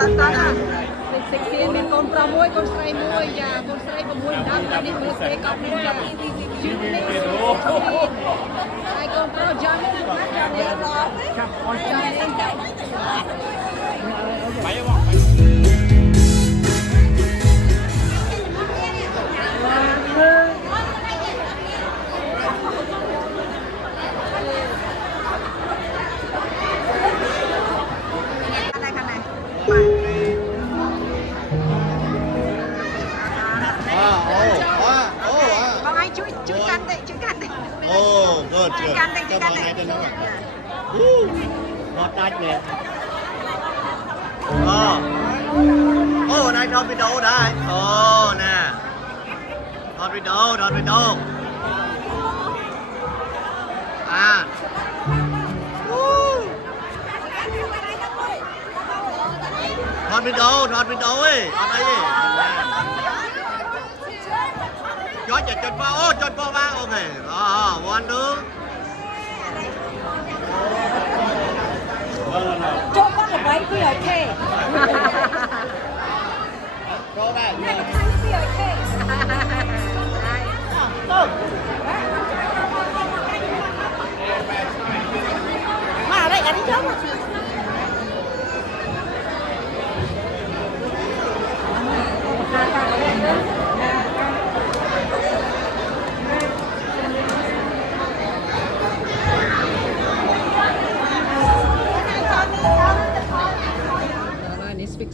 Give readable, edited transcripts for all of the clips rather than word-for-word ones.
16 មានកូនប្រុសមួយកូនស្រីមួយចាកូនស្រី6ដើមនេះមើលស្រីកប់នេះចាជឿនេះហើយកូនប្រុសចាំនេះចាំនេះចាប់អត់ចាំនេះបាយមកกันได้รอดได้เลยโอ้นายทอดวิดีโอได้โอ้น่ะทอดวิดีโอทอดวิดีโอทอดวิดีโอทอดวิดีโอเว้ยทอดอะไรย้อนจากจนพอโอ้จนพอบ้างโอเควันดูจบก็แบบไว้เพื่อเท่ก็ได้เพื่อเท่มาอะไรกันนี่เจ้า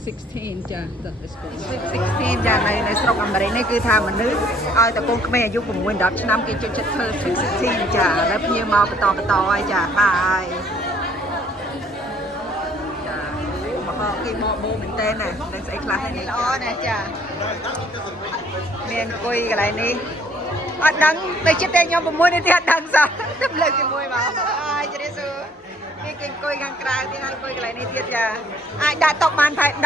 16ចា16ចានៅស្រុកអាមេរិកនេះគឺថាមនុស្សឲ្យតកូនក្មេងអាយុ6 10ឆ្នាំគេចូលចិត្តធ្វើ16ចាแล้วភ្ញៀវមកបន្តហើយចាហើយចាមកគេមកបូមែនតើណានឹងស្អីខ្លះនេះល្អណាស់ចាមានអង្គុយកន្លែងនេះអត់ដឹងទៅចិត្តតែខ្ញុំ6នាទីអត់ដឹងសោះទៅលើកជាមួយមកហើយជម្រាបសួរគេអង្គុយខាងក្រៅទៀតហើយកន្លែងនេះទៀតចាអាចដាក់តុបានតែ10 200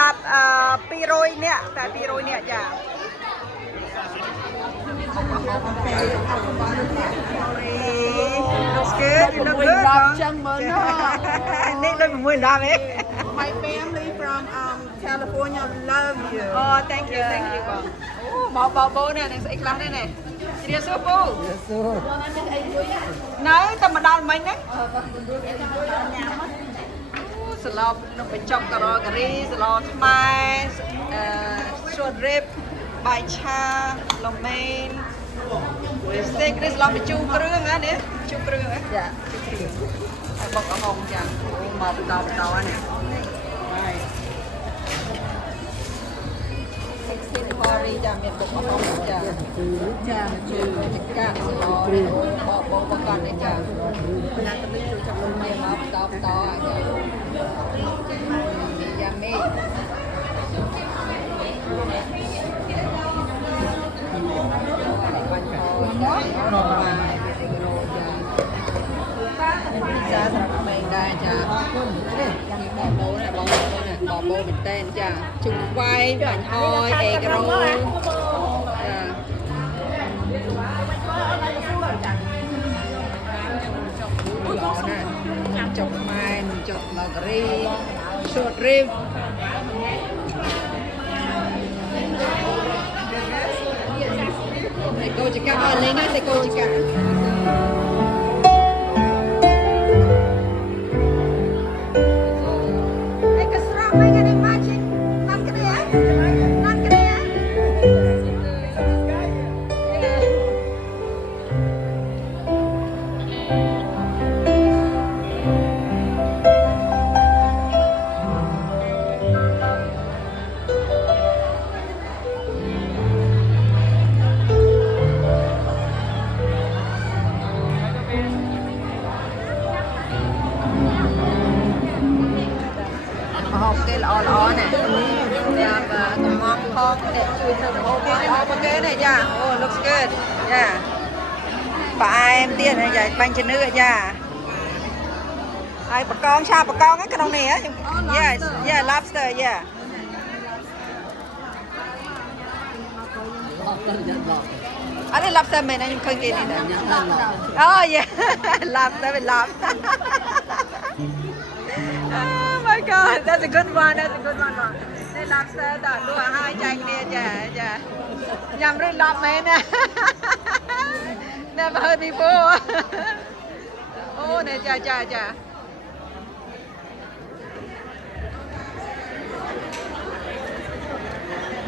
នាក់តែ200នាក់ចាLooks good. You look good. Nick look muy love it. My family from California love you. Oh, thank you. Oh, bố nè, này sẽ class đây này. Chị đi số bố. Nói tao mà đau mình đấy. Salad nó phải chọc cà rô cà ri, salad mai, short rib, bài cha, lòng men. Steak this là phải chu krương á nè, chu krương á. Dạ, chu krương. Bọc ở hồng chả, màu tàu á nè. Curry chả miền bọc ở hồng chả. Chả chu cá salad nè, bò con đấy chả. Nhà tôi biết trong luôn này màu tàu á. Yummy. Pizza sẵn bày đai chà bò bố nè, bò bố mình tên chà chung quay, bánh hôi, egg roll chọc mai, chọc margherita, short rib thầy cô chỉ cảm ơn lấy nói thầy cô chỉ cảmល្អnè và tôm ngon kho để chui theo cái này nha. Oh, looks good. Yeah. Bà em tiên này vậy bánh chân nước nha. Ai bà con sao bà con cái con này á. Yeah, yeah, lobster, yeah. Ở đây lobster mình anh không kia này nè. Oh yeah, lobster mình lobster. Oh my god. that's a good one that's a good one ใน lobster ต่อดูอาหารใจเนี่ยจ้ะยำรื่นรับไหมเนี่ย never heard before โอ้เนี่ยจ้ะ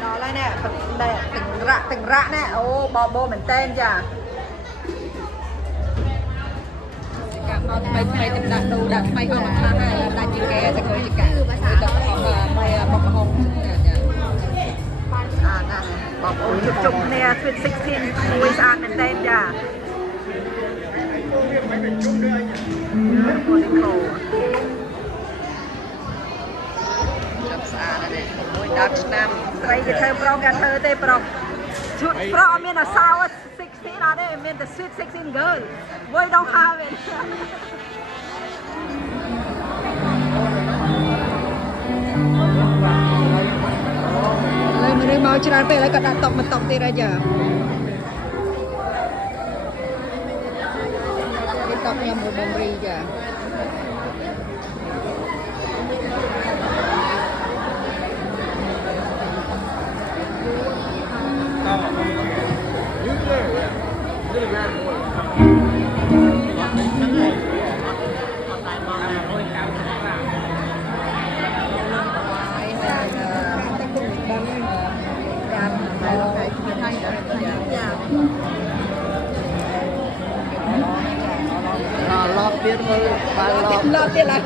นอนแล้วเนี่ยถึงระเนี่ยโอ้บอโบเหมือนเต้นจ้ะกับเอาไปติดดักดูดักไปเข้ามาท่าให้ดักจิงแกจะเคยจิกะจะออกมาไปบอกกระหงเนี่ยจ้ะนั่นบอกโอ้จุกเนี่ยสวิต16วิสานเหมือนเต้นจ้ะโมนิโคจับสะอาดนะเนี่ยโอ้ยดักน้ำใครจะเธอปลอกกันเธอเต้ปลอกชุดปลอกมีน่ะสาว16อะไรมีแต่ sweet 16 girl boy don't have it เลยไม่ได้เมาชนะไปแล้วก็ดัดตกมันตกตีระยะที่ตกยำบุบมรีจ้ะรอบเดียวมือรอบเดียวละ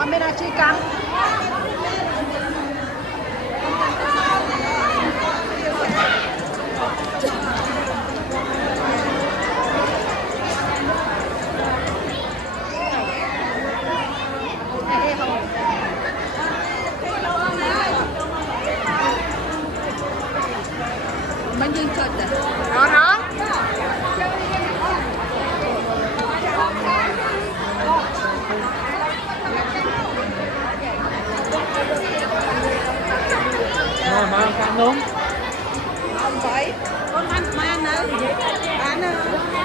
อเมนาชีกังมันยิงเกิดแต่ร้อนมาการน้อง Không phải, con ăn mà nè, ăn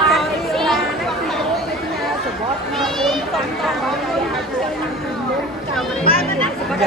con đi ra nó cái nhà sửa bót con ba nó nát sửa bót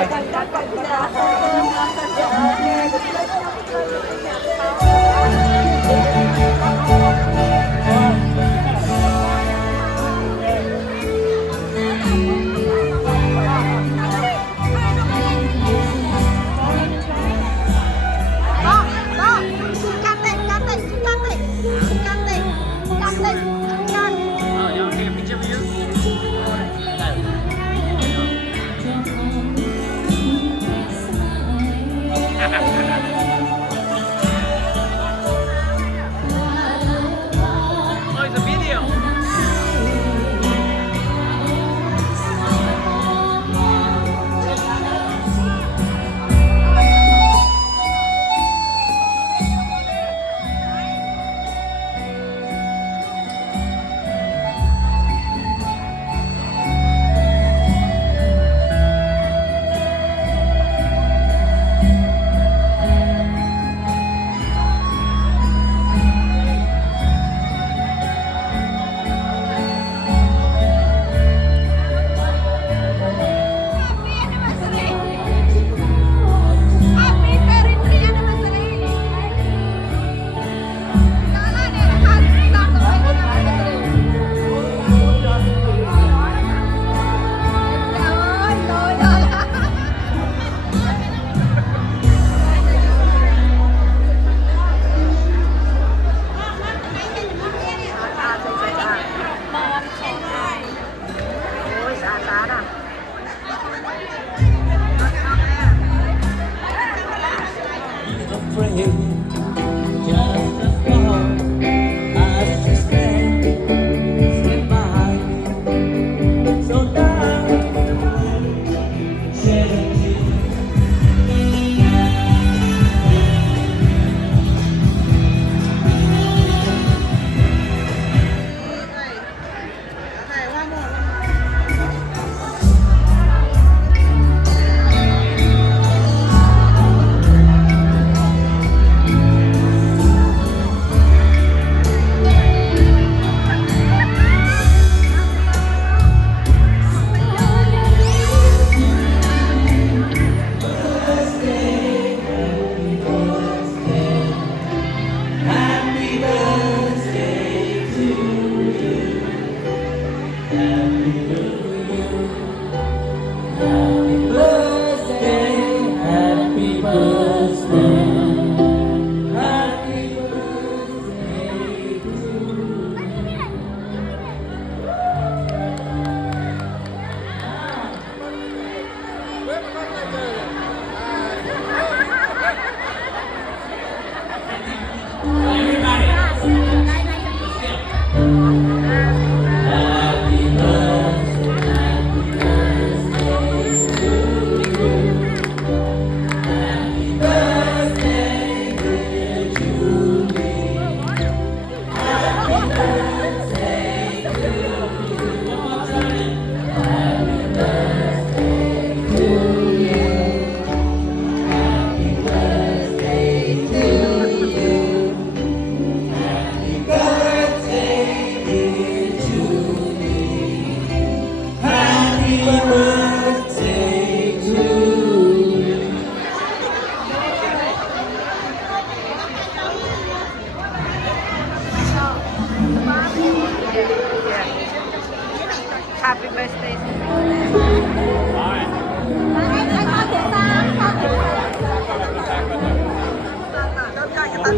Happy birthday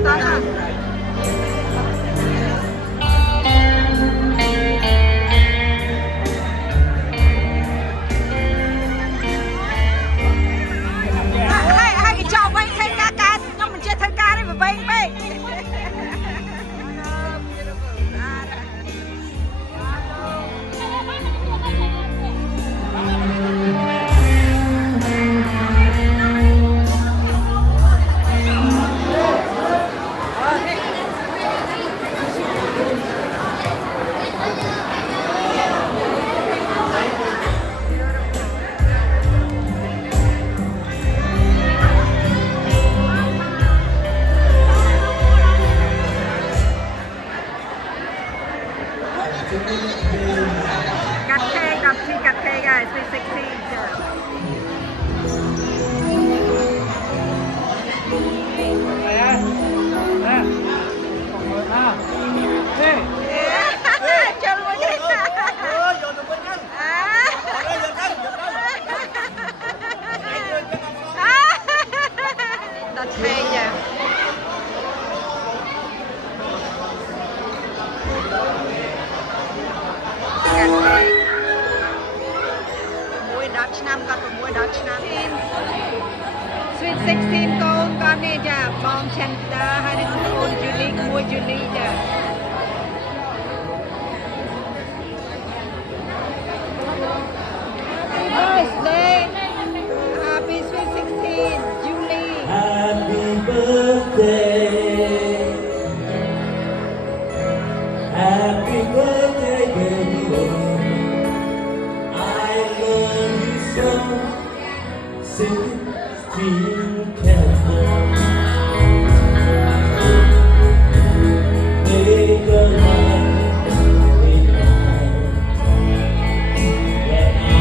ตันอ่ะ ឆ្នាំគាត់6 10ឆ្នាំ Sweet 16 កូនគាត់នេះចាបងឆាន់តាហើយនឹងកូនយូលីមួយយូលីចា Birthday Happy Sweet 16 Julie Happy birthday Happy birthday girl I love you so 16 candles Make a light in mine Let us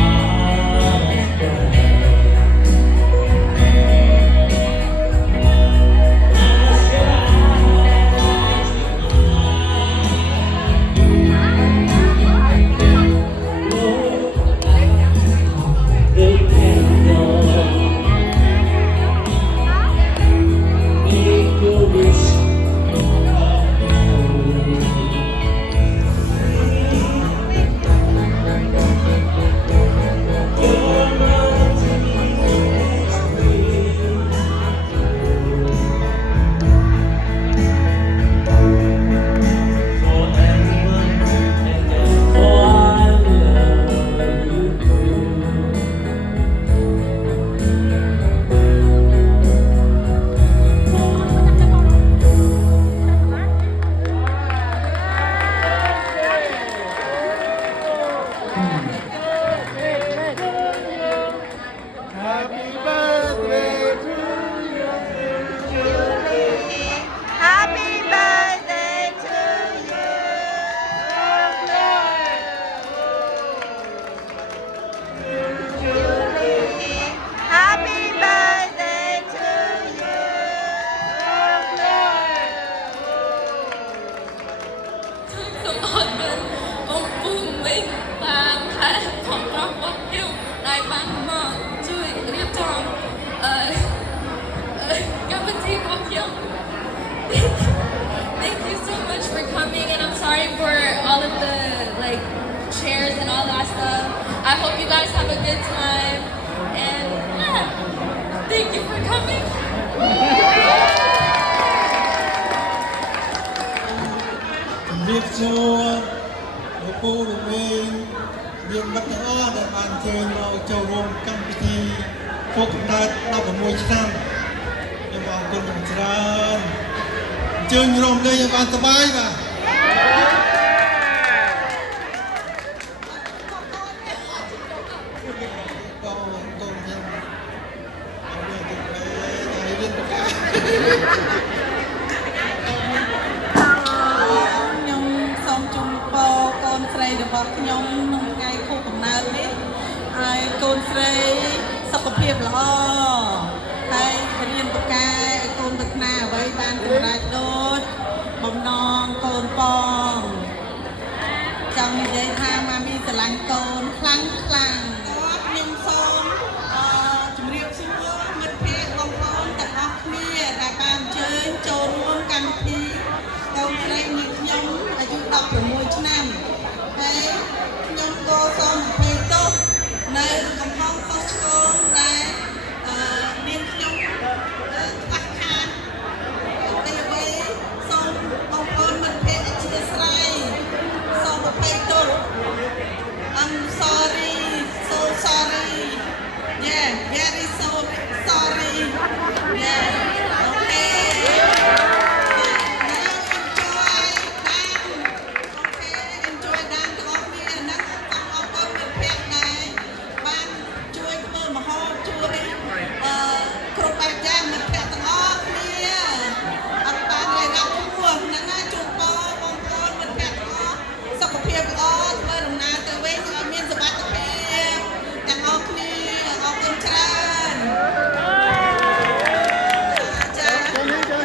bright Happy birthday to you. Happy birthday to you Julie Happy birthday to you សូមអរគុណបងពូមីងបានខែของครอบครัวខ្ញុំដែលបានមកជួយរៀបចំកម្មវិធីរបស់ខ្ញុំ Thank you so much for coming and I'm sorry for all of the like chairs and all that stuff. I hope you guys have a good time and yeah, thank you for coming. ជំរាបសួរលោកពូលោកមីងមានមិត្តទាំងអស់ដែលបានអញ្ជើញមកចូលរួមកម្មវិធីខួបកំណើត16ឆ្នាំខ្ញុំអរគុណយ៉ាងច្រើនអញ្ជើញរំលែកឲ្យបានសប្បាយបាទ ខ្ញុំសូមជូនពរកូនស្រីរបស់ខ្ញុំក្នុងថ្ងៃខួបកំណើតនេះហើយកូនស្រីសុខភាពល្អហើយរៀនប្រកែឲ្យកូនប្រាថ្នាអ្វីបានសម្រេចដូចបំណងកូនបងចង់និយាយថាម៉ាមីស្រឡាញ់កូនខ្លាំងខ្ញុំសូមជម្រាបសួរមិត្តភ័ក្តិបងប្អូនទាំងអស់គ្នាដែលបានអញ្ជើញចូលរួមកម្មវិធីកូនស្រីនេះខ្ញុំអាយុ16ឆ្នាំហើយខ្ញុំក៏សូមអភ័យទោសនៅកំហុសខុសឆ្គងដែលមានខ្ញុំខ្វះខាតអ្វីសូមបងប្អូនមិត្តភ័ក្តិអធិស្ឋានសូមអភ័យទោស I'm sorry so sorry yeah very sorry yeah okay enjoy បានទាំងអស់គ្នាហ្នឹងសូមអរគុណមិត្តភ័ក្តិដែរបានជួយធ្វើម្ហូបជួយគ្រប់បែបយ៉ាងមិត្តភ័ក្តិទាំងអស់គ្នាអត់បានរៃរ៉ាប់ខ្ពស់ហ្នឹងណាជូនពរបងប្អូនមិត្តភ័ក្តិទាំងអស់សុខភាពល្អធ្វើដំណើរទៅវិញឲ្យមានសុវត្ថិភាពទាំងអស់គ្នាអរគុណច្រើនចា៎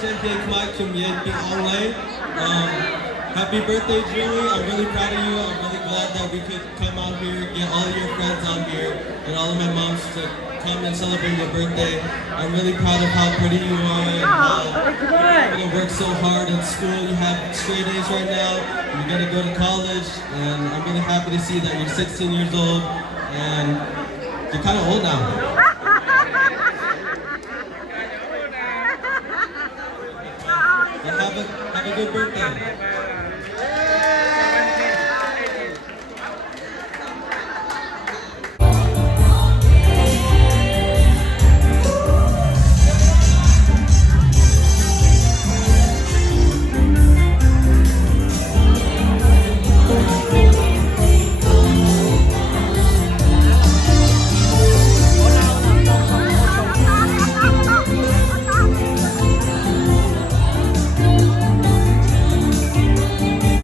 Jenny Clark from Yankees Online. Happy birthday, Julie. I'm really proud of you. I'm really glad that we could come out here, get all your friends out here, and all of my moms to come and celebrate your birthday. I'm really proud of how pretty you are and how you work so hard in school. You have straight A's right now. You're gonna go to college, and I'm really happy to see that you're 16 years old and you're kind of old now. But have a good birthday.